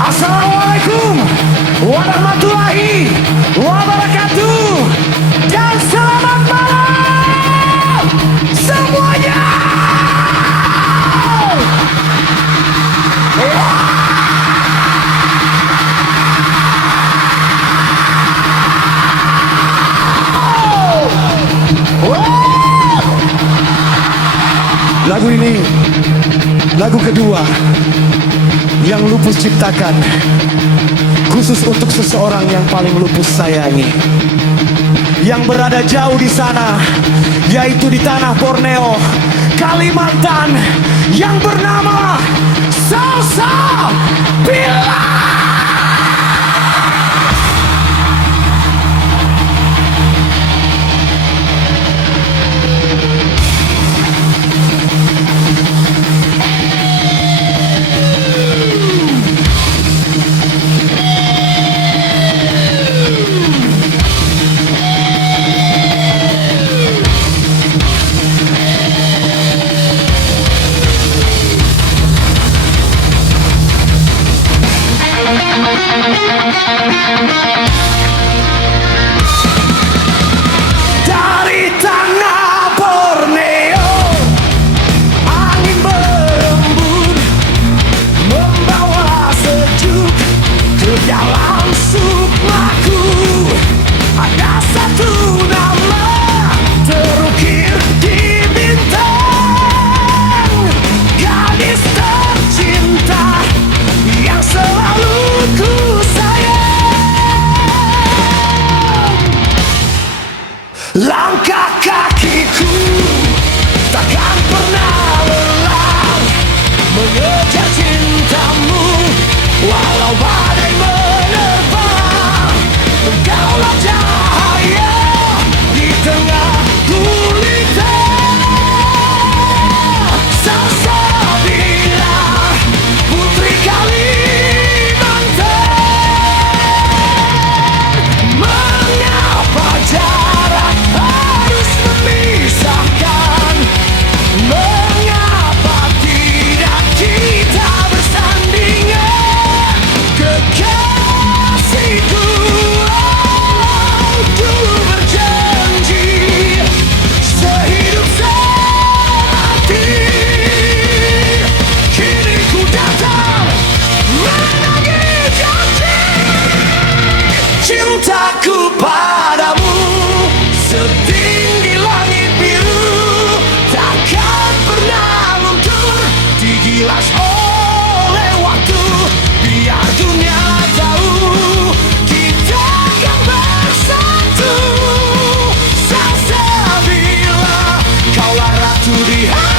Assalamualaikum warahmatullahi wabarakatuh. Dan selamat malam semuanya. Lagu ini lagu kedua yang Lupus ciptakan khusus untuk seseorang yang paling Lupus sayangi, yang berada jauh di sana, yaitu di tanah Borneo, Kalimantan, yang bernama Salsabila. Dari tanah Borneo, angin berembun membawa sejuk ke dalam sukmaku. Ada satu nama terukir di bintang, gadis tercinta yang selalu ku langkah kakiku takkan pernah lelah mengejar cintamu, walau badai menerpa. Engkaulah cahaya di tengah gulita. Salsabila, putri Kalimantan. Mengapa jarak harus memisahkan? Mengapa tidak kita bersandingan? Kekasihku, aku berjanji sehidup semati. Kini ku datang menagih janji cintaku padamu. Setinggi langit biru takkan pernah luntur, digilas oleh waktu. Biar dunia tahu kita kan bersatu. Salsabila, kaulah ratu di hatiku.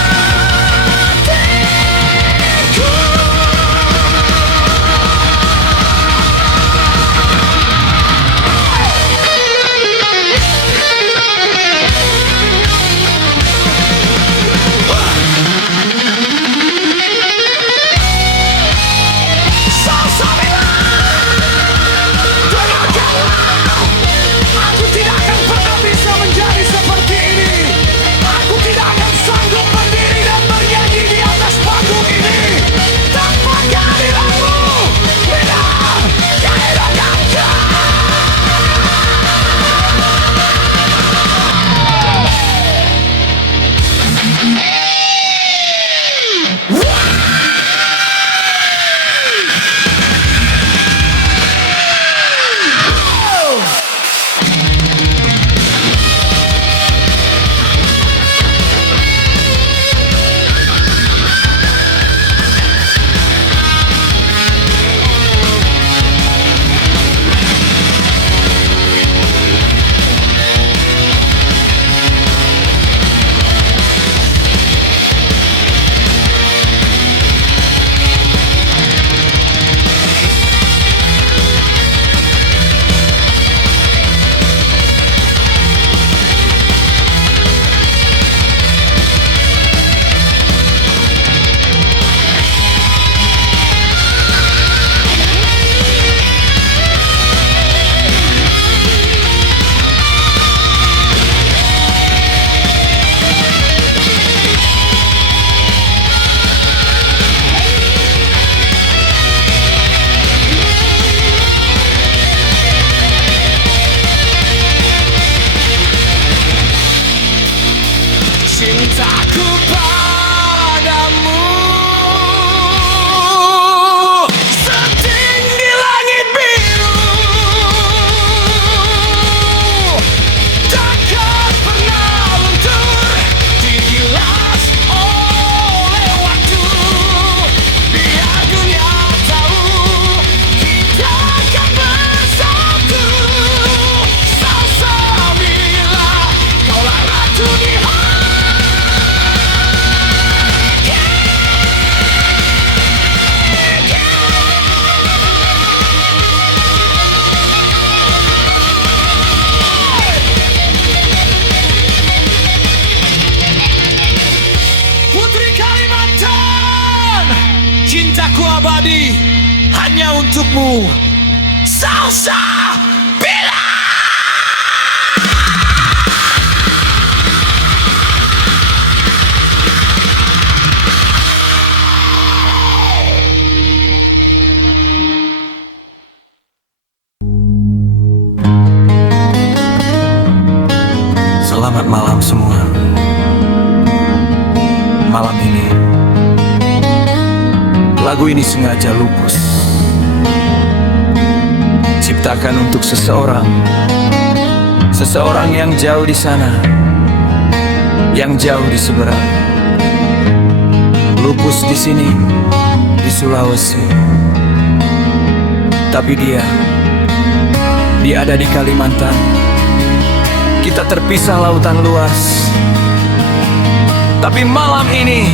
cintaku abadi hanya untukmu. Salsa Bila. Selamat malam semua. Malam ini lagu ini sengaja lupus ciptakan untuk seseorang yang jauh di sana, yang jauh di seberang. Lupus di sini, di Sulawesi, tapi dia ada di Kalimantan. Kita terpisah lautan luas, tapi malam ini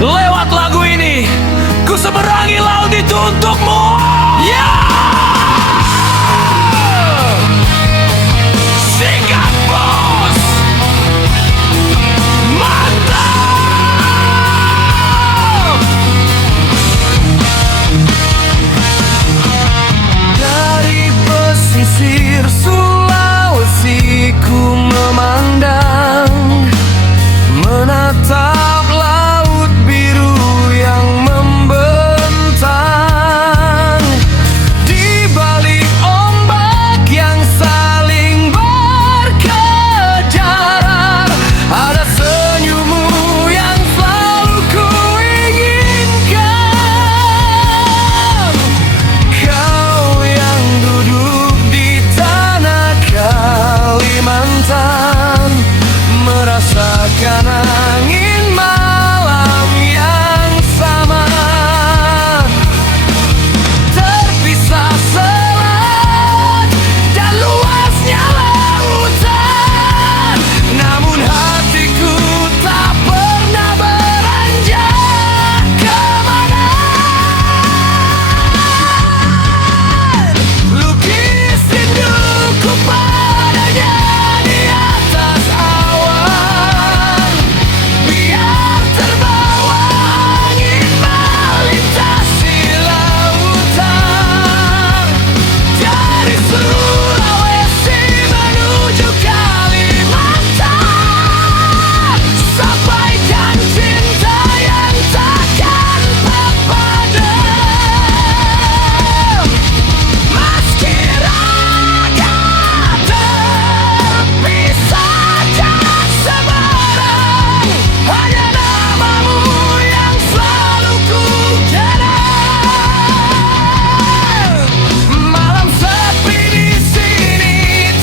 lewat lagu ini ku seberangi laut itu untukmu. Sikat bos, mantap. Dari pesisir Sulawesi ku memandang, menatap laut biru yang membentang. Di balik ombak yang saling berkejaran, ada senyummu yang selalu ku inginkan. Kau yang duduk di tanah Kalimantan, merasakan angin malam yang sama. Terpisah selat dan luasnya lautan, namun hatiku tak pernah beranjak kemana. Lukis rinduku padanya di atas awan, biar terbawa angin melintasi lautan. Dari Sulawesi menuju Kalimantan, sampaikan cinta yang takkan terpadam. Meski raga terpisah dan seberang, hanya namamu yang selalu ku kenang. Malam sepi di sini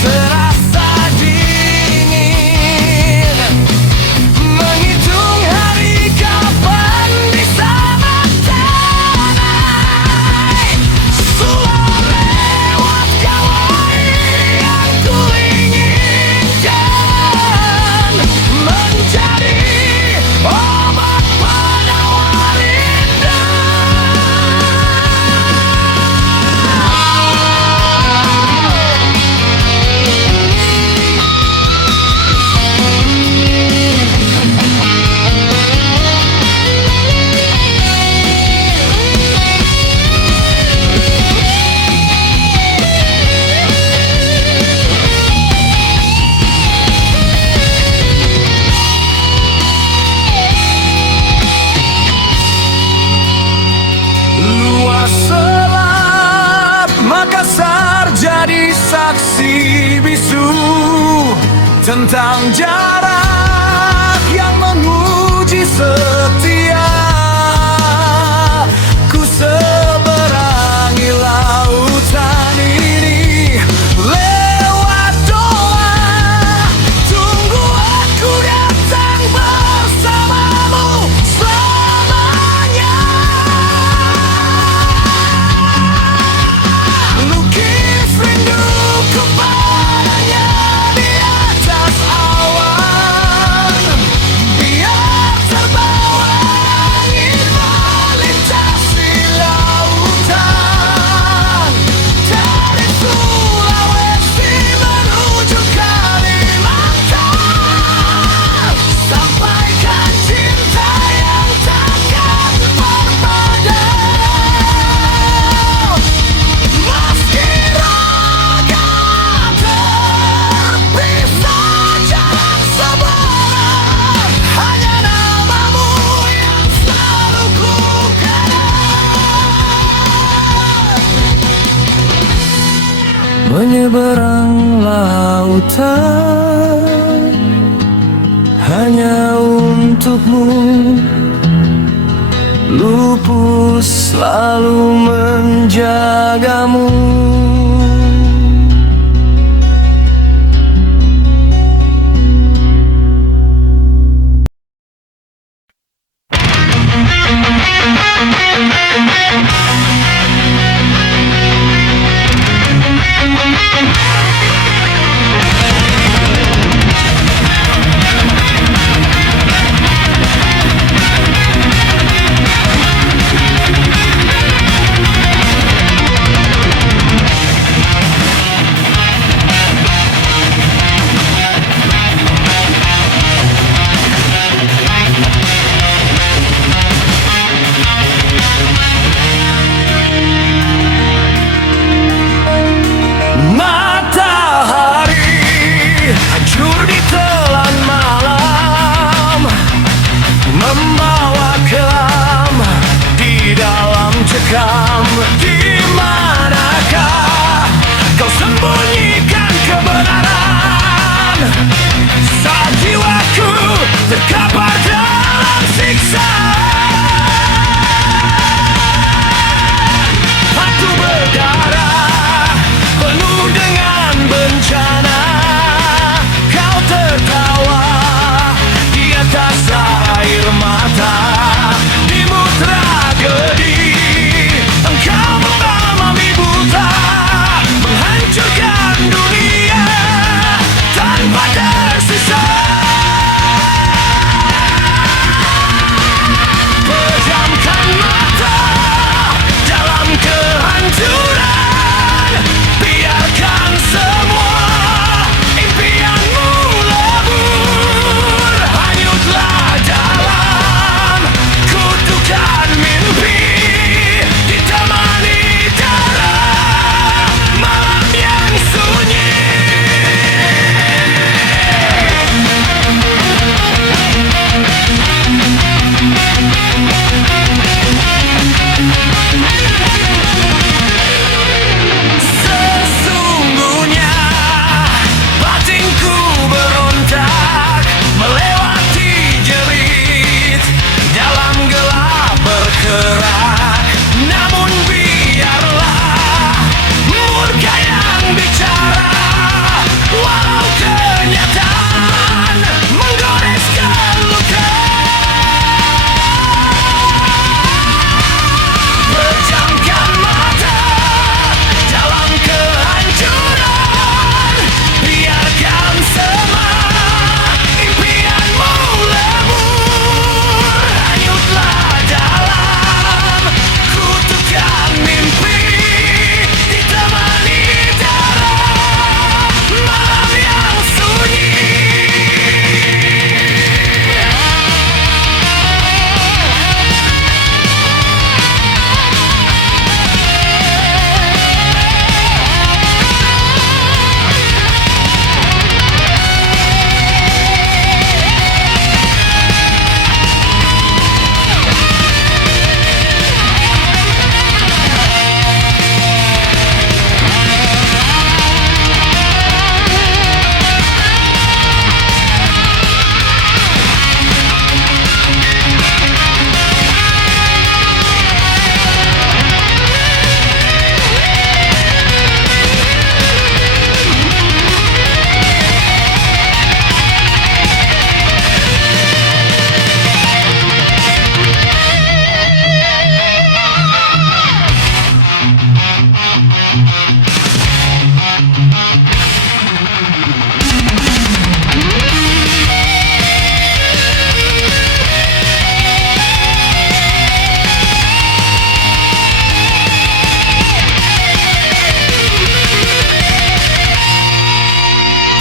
terasa dingin, menghitung hari kapan bisa berteman. Sudah lewat kawan yang ku inginkan, menjadi obat penawar luas selat Makassar jadi saksi bisu tentang jarak yang menguji setia. Ku seberangi lautan ini lewat doa, tunggu aku datang bersamamu selamanya. Lukis rinduku padanya di atas awan, biar terbawa menyeberang lautan hanya untukmu. Lupus selalu menjagamu. Di manakah kau sembunyikan kebenaran saat jiwaku terkapar dalam siksaan? Batu berdarah penuh dengan bencana, kau tertawa di atas air mata. Dimu tragedi, engkau membawa mami buta, menghancurkan dunia tanpa tersisa. Pejamkan mata dalam kehancuran, biarkan semua impianmu lebur. Hanyutlah dalam kutukan mimpi, ditemani darah malam yang sunyi. Sesungguhnya batinku berontak melewati jerit, dalam gelap bergerak. Namun biarlah murka yang bicara, walau kenyataan menggoreskan luka. Pejamkan mata dalam kehancuran, biarkan semua impianmu lebur. Hanyutlah dalam kutukan mimpi, ditemani darah malam yang sunyi.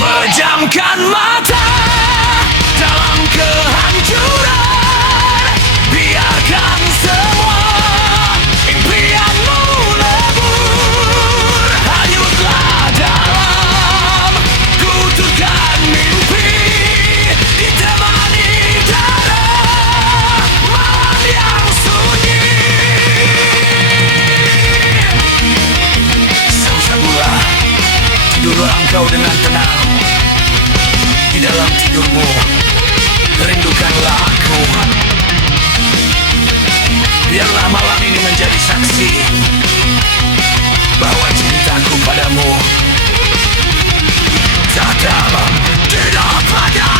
Pejamkan mata dalam kehancuran, biarkan semua impianmu lebur. Hanyutlah dalam kutukan mimpi, ditemani darah malam yang sunyi. Sang Sabura dengan tenang di dalam tidurmu. Rindukanlah aku. Biarlah malam ini menjadi saksi bahwa cintaku padamu tak dalam, tidak padam.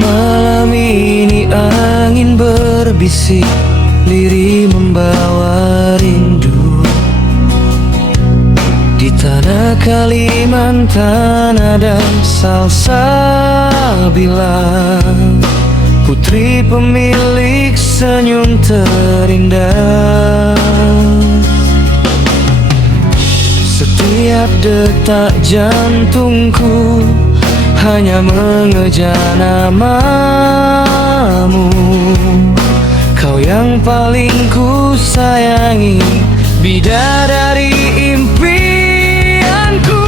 Malam ini angin berbisik, lirih membawa rindu. Di tanah Kalimantan ada Salsabila, putri pemilik senyum terindah. Setiap detak jantungku hanya mengejar namamu. Kau yang paling ku sayangi, bidadari impianku.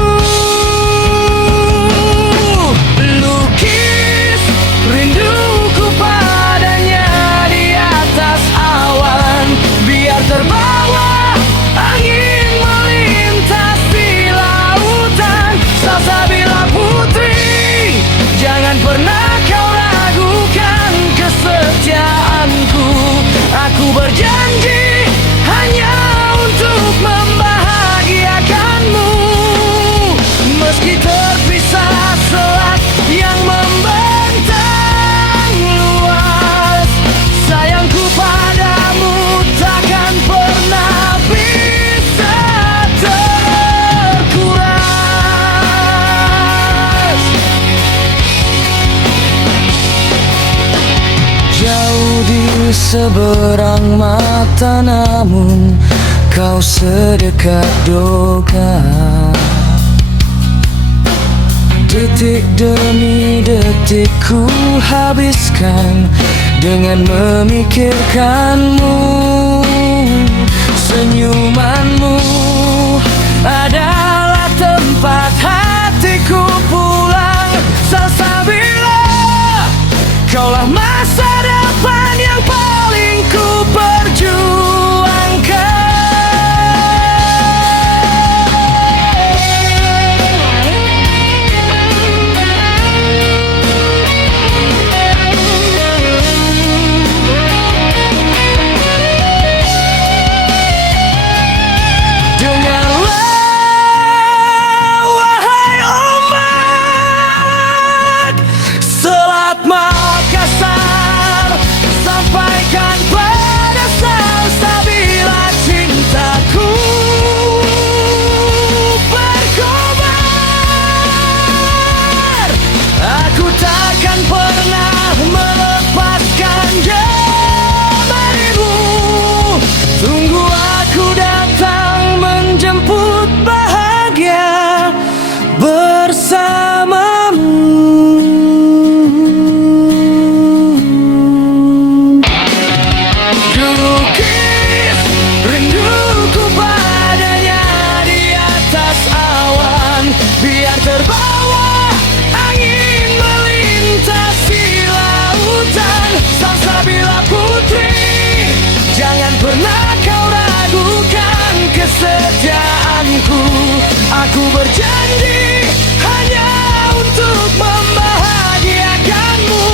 Lukis rinduku padanya di atas awan, biar terbawa angin melintasi lautan. Salsabila putri, jangan pernah kau ragukan kesetiaanku. Aku berjanji hanya untuk membahagiakanmu. Meski terpisah selat yang membentang luas, sayangku padamu takkan pernah bisa terkuras. Jauh di seberang mata, namun kau sedekat doa. Detik demi detik ku habiskan dengan memikirkanmu. Senyumanmu adalah tempat hatiku pulang. Salsabila, kaulah masa depan yang paling ku perjuangkan. Dengarlah wahai umat, Selat Makassar, sampaikan pada Salsabila cintaku berkobar. Aku takkan pernah melepaskan jemarimu. Tunggu aku datang menjemput bahagia bersamamu. Lukis rinduku padanya di atas awan, biar terbawa angin melintasi lautan. Salsabila putri, jangan pernah kau ragukan kesetiaanku. Aku berjanji hanya untuk membahagiakanmu.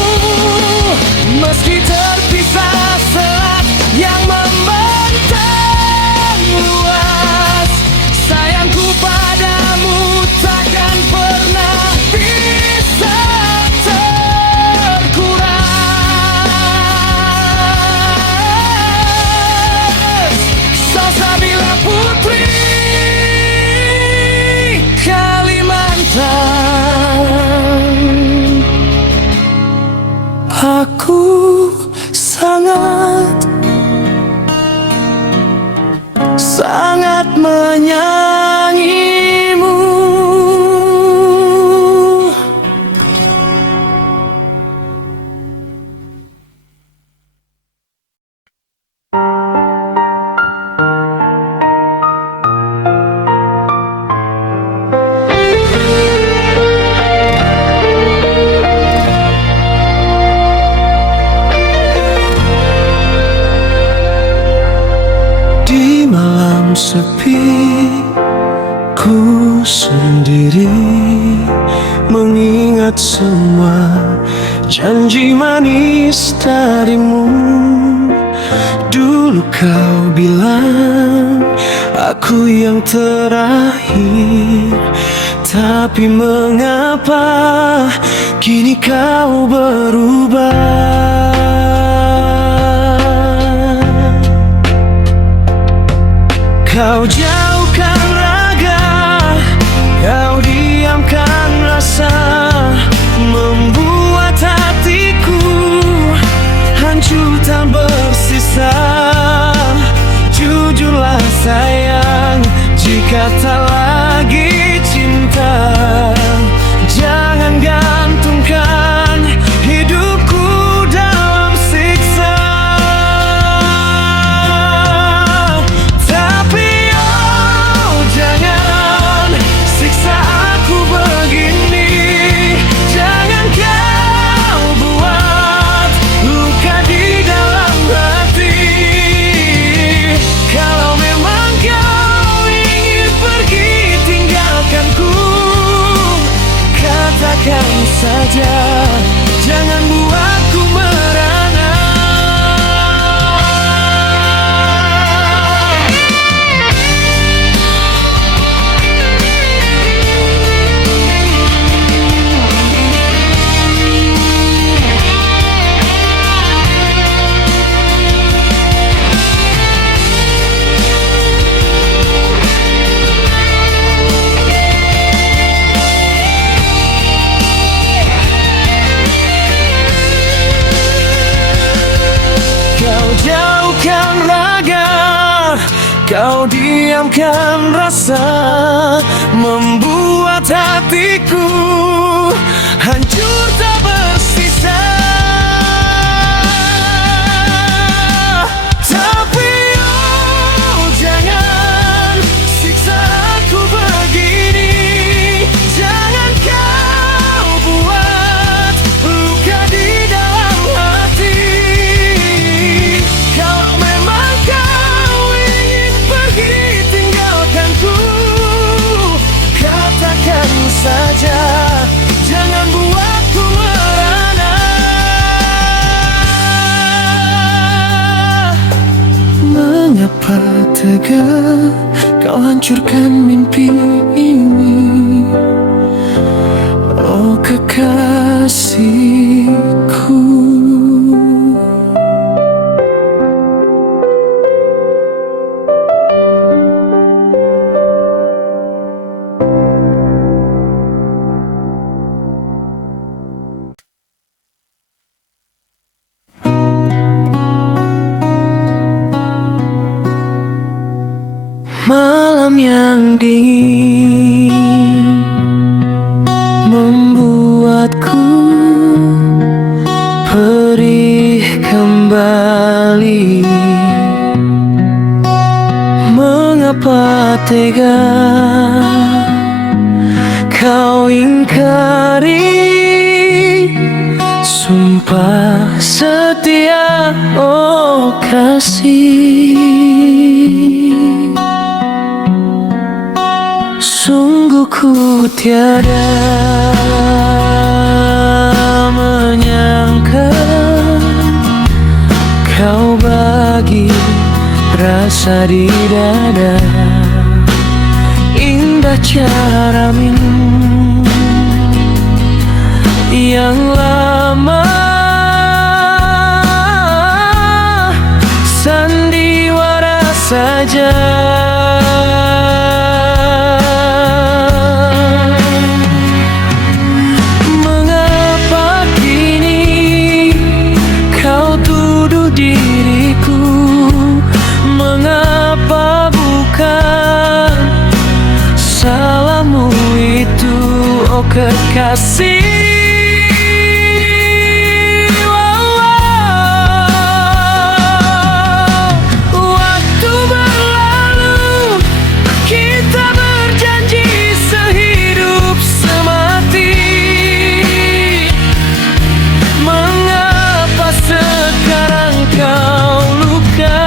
Meski terpisah selat yang membentang luas, sayangku padamu takkan pernah bisa terkuras. sepi, ku sendiri mengingat semua janji manis darimu. Dulu kau bilang aku yang terakhir, tapi mengapa kini kau berubah? Kau jauhkan raga, kau diamkan rasa, membuat hatiku hancur tak bersisa. Jujurlah sayang, jika tak lagi cinta, jangan gantungkan hidupku dalam siksa. Tapi oh jangan siksa aku begini, jangan kau buat luka di dalam hati. Kalau memang kau ingin pergi tinggalkanku, katakan saja, jangan buatku merana. Kau jauhkan raga, kau diamkan rasa, membuat hatiku hancur tak bersisa. Tapi oh jangan siksa aku begini, jangan kau buat luka di dalam hati. Kalau memang kau ingin pergi tinggalkanku, katakan saja, jangan buatku merana. Mengapa tega kau hancurkan mimpi ini, oh kekasihku? Malam yang dingin membuatku perih kembali. Mengapa tega kau ingkari sumpah setia, oh kasih? Sungguh ku tiada menyangka kau bagi rasa di dada. Indah cara minum yang lama, sandiwara saja. Kekasih, waktu berlalu, kita berjanji sehidup semati. Mengapa sekarang kau lukai?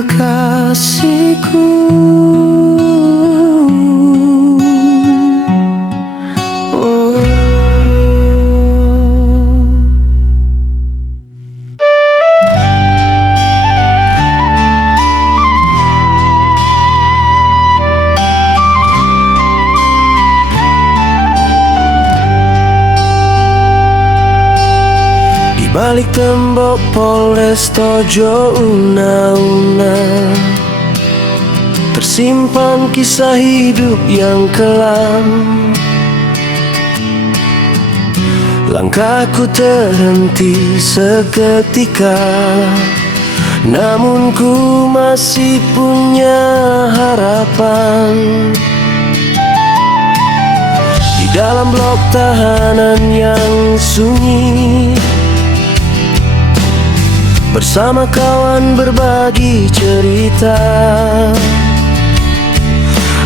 kekasihku. Balik tembok Polres Tojo Una-Una tersimpan kisah hidup yang kelam. Langkahku terhenti seketika, namun ku masih punya harapan. Di dalam blok tahanan yang sunyi, bersama kawan berbagi cerita,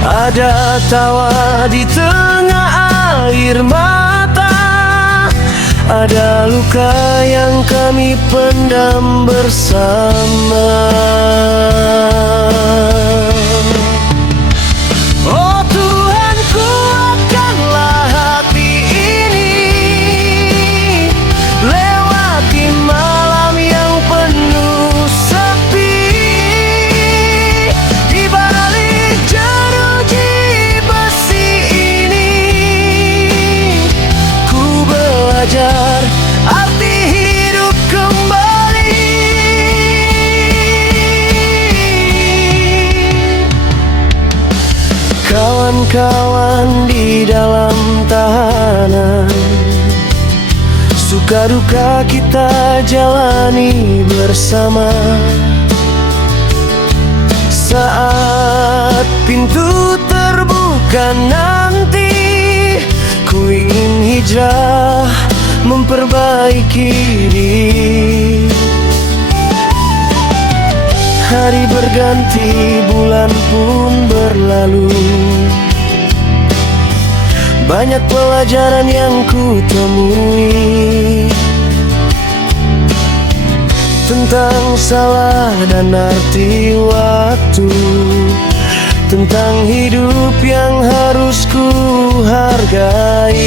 ada tawa di tengah air mata, ada luka yang kami pendam bersama. Oh Tuhan, kuatkanlah hati ini lewati malam yang penuh sepi. Di balik jeruji besi ini, ku belajar arti hidup kembali. Kawan-kawan di dalam tahanan, suka duka kita jalani bersama. Saat pintu terbuka nanti, ku ingin hijrah memperbaiki diri. Hari berganti, bulan pun berlalu, banyak pelajaran yang ku temui tentang salah dan arti waktu, tentang hidup yang harus ku hargai.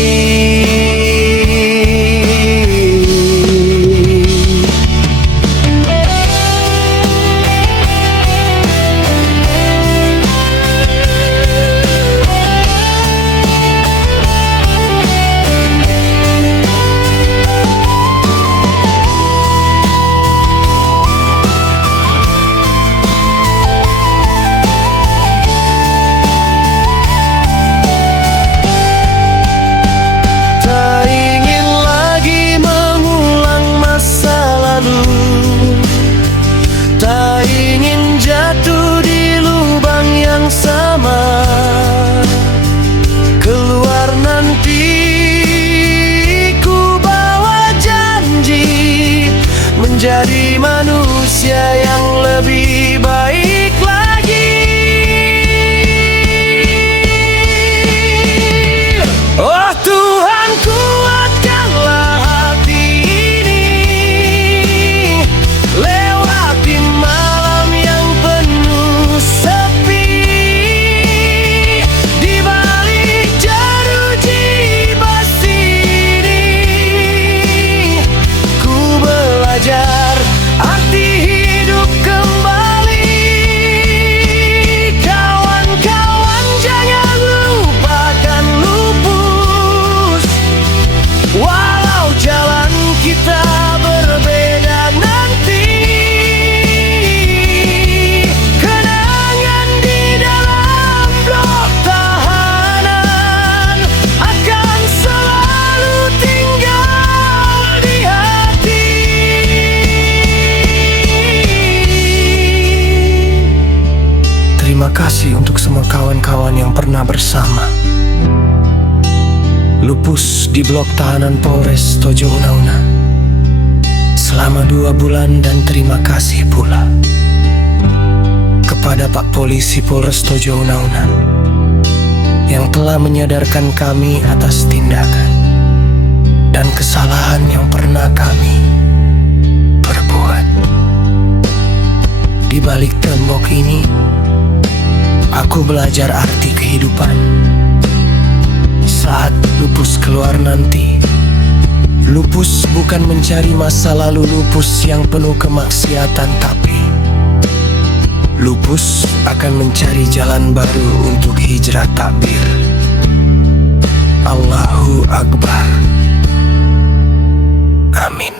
Menjadi manusia yang lebih baik lagi. Oh Tuhan, kuatkanlah hati ini lewati malam yang penuh sepi. Di balik jeruji besi ini, ku belajar arti hidup kembali. Kawan-kawan, jangan lupakan lupus, walau jalan kita berbeda nanti. Kenangan di dalam blok tahanan akan selalu tinggal di hati. Terima kasih untuk semua kawan-kawan yang pernah bersama. Lupus di blok tahanan Polres Tojo Una-Una selama 2 bulan, dan terima kasih pula kepada Pak Polisi Polres Tojo Una-Una yang telah menyadarkan kami atas tindakan dan kesalahan yang pernah kami perbuat. Di balik tembok ini, aku belajar arti kehidupan. Saat lupus keluar nanti, lupus bukan mencari masa lalu lupus yang penuh kemaksiatan, tapi lupus akan mencari jalan baru untuk hijrah takbir. Allahu Akbar. Amin.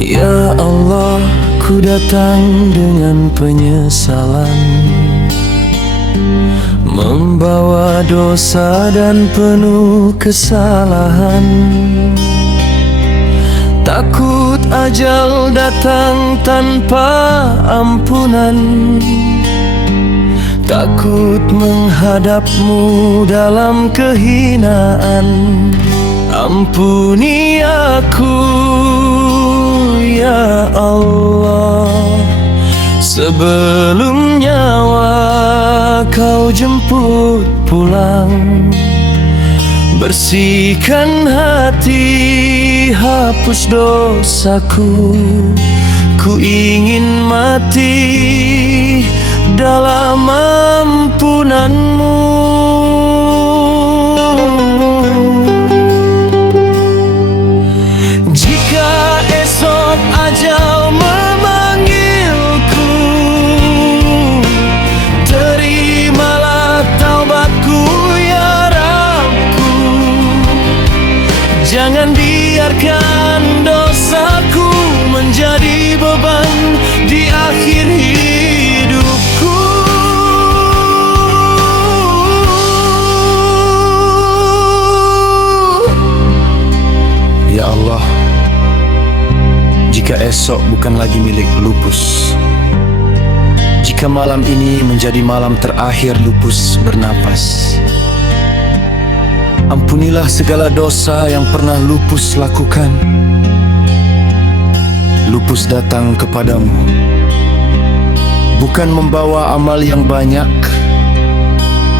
Ya Allah, ku datang dengan penyesalan, membawa dosa dan penuh kesalahan. Takut ajal datang tanpa ampunan, takut menghadapmu dalam kehinaan. Ampuni aku, ya Allah, sebelum nyawa kau jemput pulang. Bersihkan hati, hapus dosaku. Ku ingin mati dalam ampunanmu. Jika esok ajal memanggilku, terimalah taubatku ya Rabbku. Jangan biarkan dosaku menjadi beban di akhir hidupku. Ya Allah, jika esok bukan lagi milik lupus, jika malam ini menjadi malam terakhir lupus bernapas, ampunilah segala dosa yang pernah lupus lakukan. Lupus datang kepadamu bukan membawa amal yang banyak,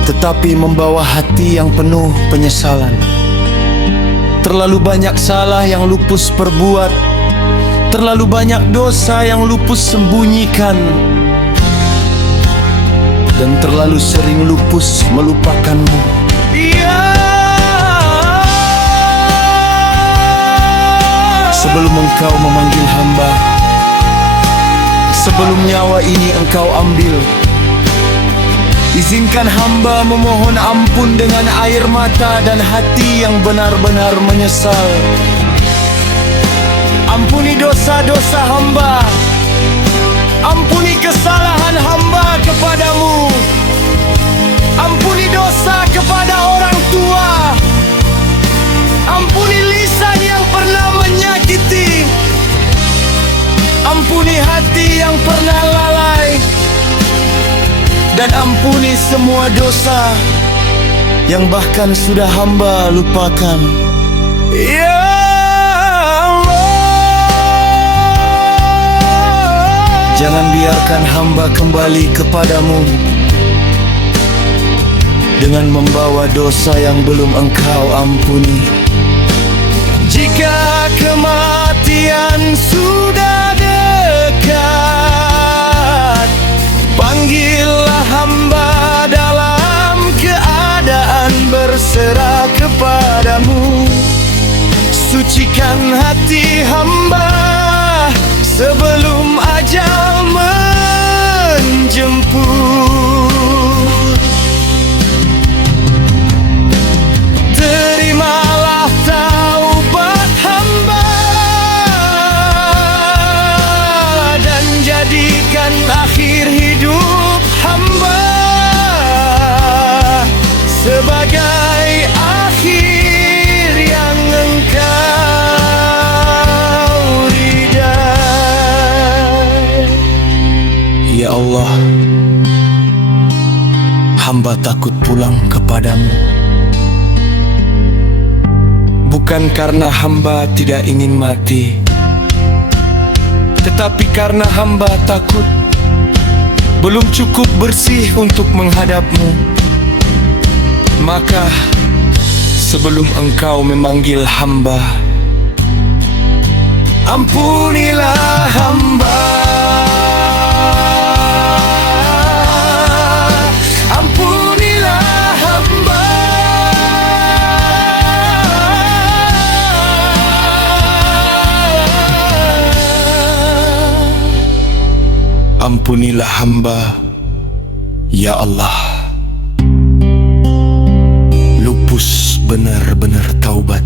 tetapi membawa hati yang penuh penyesalan. Terlalu banyak salah yang lupus perbuat, terlalu banyak dosa yang lupus sembunyikan, dan terlalu sering lupus melupakanmu. Sebelum engkau memanggil hamba, sebelum nyawa ini engkau ambil, izinkan hamba memohon ampun dengan air mata dan hati yang benar-benar menyesal. Ampuni dosa-dosa hamba, ampuni kesalahan hamba kepadamu, ampuni dosa kepada orang tua, ampuni lisan yang pernah menyakiti, ampuni hati yang pernah lalai, dan ampuni semua dosa yang bahkan sudah hamba lupakan. Ya Allah, jangan biarkan hamba kembali kepadamu dengan membawa dosa yang belum engkau ampuni. Jika kematian sudah dekat, panggillah hamba dalam keadaan berserah kepadamu. Sucikan hati hamba sebelum ajal menjemput. Terimalah hamba takut pulang kepadamu. Bukan karena hamba tidak ingin mati, tetapi karena hamba takut belum cukup bersih untuk menghadapmu. Maka sebelum engkau memanggil hamba, ampunilah hamba. Ampunilah hamba. Ampunilah hamba, ya Allah. Lupus benar-benar taubat.